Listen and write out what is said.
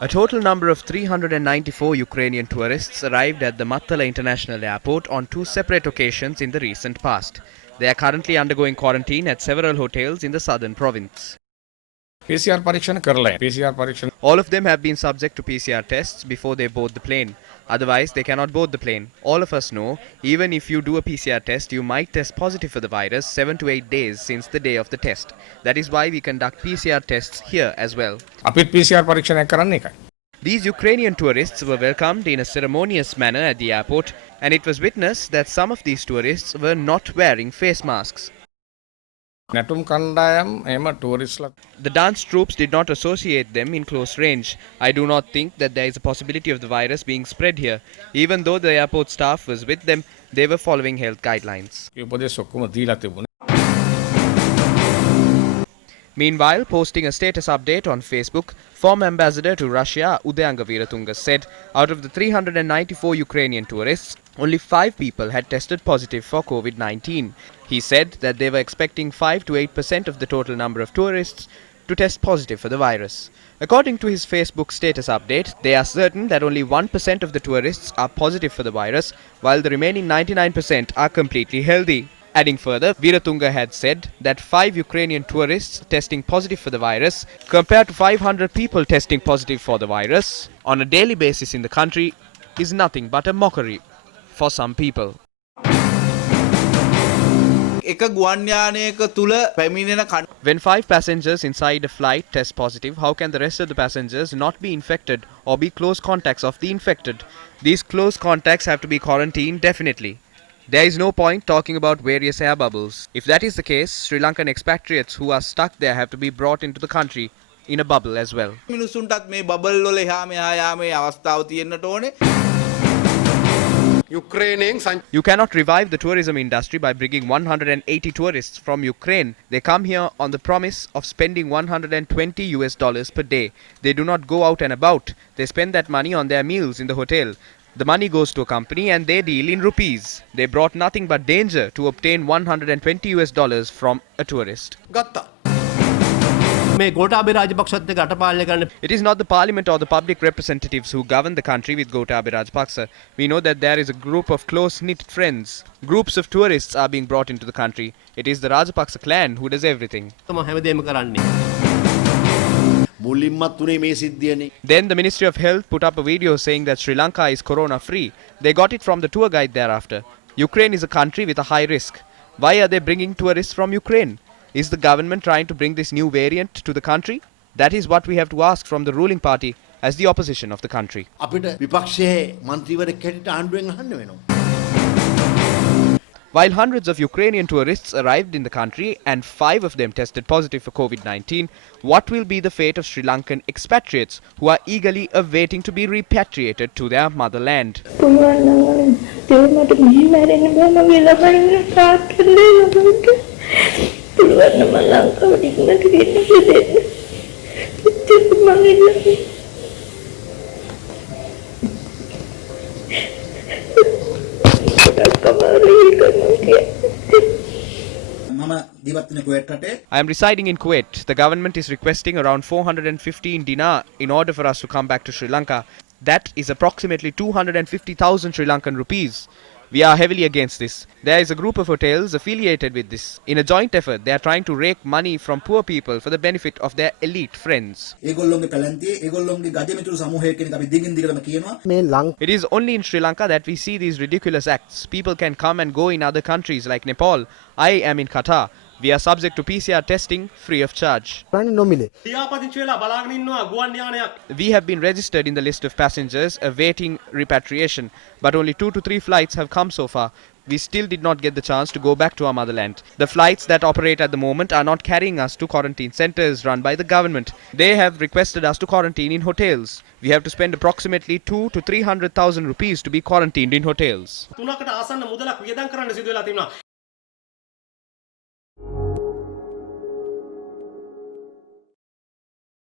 A total number of 394 Ukrainian tourists arrived at the Mattala International Airport on two separate occasions in the recent past. They are currently undergoing quarantine at several hotels in the southern province. PCR परीक्षण कर लें PCR परीक्षण All of them have been subject to PCR tests before they board the plane. Otherwise, they cannot board the plane. All of us know, even if you do a PCR test, you might test positive for the virus 7 to 8 days since the day of the test. That is why we conduct PCR tests here as well. අපිත් PCR පරීක්ෂණයක් කරන්න එකයි. These Ukrainian tourists were welcomed in a ceremonious manner at the airport, and it was witnessed that some of these tourists were not wearing face masks. නැටුම් කණ්ඩායම් එහෙම ටූරිස්ට්ලා The dance troops did not associate them in close range. I do not think that there is a possibility of the virus being spread here. Even though the airport staff was with them, they were following health guidelines. ඒ උපදෙස් ඔක්කොම දීලා තිබුණා. Meanwhile, posting a status update on Facebook, former ambassador to Russia Udayanga Veeratunga said out of the 394 Ukrainian tourists, only 5 people had tested positive for COVID-19. He said that they were expecting 5 to 8% of the total number of tourists to test positive for the virus. According to his Facebook status update, they are certain that only 1% of the tourists are positive for the virus, while the remaining 99% are completely healthy. Adding further, Veeratunga had said that 5 Ukrainian tourists testing positive for the virus, compared to 500 people testing positive for the virus on a daily basis in the country, is nothing but a mockery for some people. When 5 passengers inside a flight test positive, how can the rest of the passengers not be infected or be close contacts of the infected? These close contacts have to be quarantined definitely. There is no point talking about various air bubbles. If that is the case, Sri Lankan expatriates who are stuck there have to be brought into the country in a bubble as well. You cannot revive the tourism industry by bringing 180 tourists from Ukraine. They come here on the promise of spending $120 per day. They do not go out and about. They spend that money on their meals in the hotel. The money goes to a company and they deal in rupees. They brought nothing but danger to obtain $120 from a tourist. It is not the parliament or the public representatives who govern the country with Gotabaya Rajapaksa. We know that there is a group of close-knit friends. Groups of tourists are being brought into the country. It is the Rajapaksa clan who does everything. Then the Ministry of Health put up a video saying that Sri Lanka is corona-free. They got it from the tour guide thereafter. Ukraine is a country with a high risk. Why are they bringing tourists from Ukraine? Is the government trying to bring this new variant to the country? That is what we have to ask from the ruling party as the opposition of the country. While hundreds of Ukrainian tourists arrived in the country and 5 of them tested positive for COVID-19, what will be the fate of Sri Lankan expatriates who are eagerly awaiting to be repatriated to their motherland? I am residing in Kuwait. The government is requesting around 415 dinar in order for us to come back to Sri Lanka. That is approximately 250,000 Sri Lankan rupees. We are heavily against this. There is a group of hotels affiliated with this. In a joint effort, they are trying to rake money from poor people for the benefit of their elite friends. It is only in Sri Lanka that we see these ridiculous acts. People can come and go in other countries like Nepal. I am in Qatar. We are subject to PCR testing free of charge. We have been registered in the list of passengers awaiting repatriation, but only 2 to 3 flights have come so far. We still did not get the chance to go back to our motherland. The flights that operate at the moment are not carrying us to quarantine centers run by the government. They have requested us to quarantine in hotels. We have to spend approximately 2 to 300,000 rupees to be quarantined in hotels.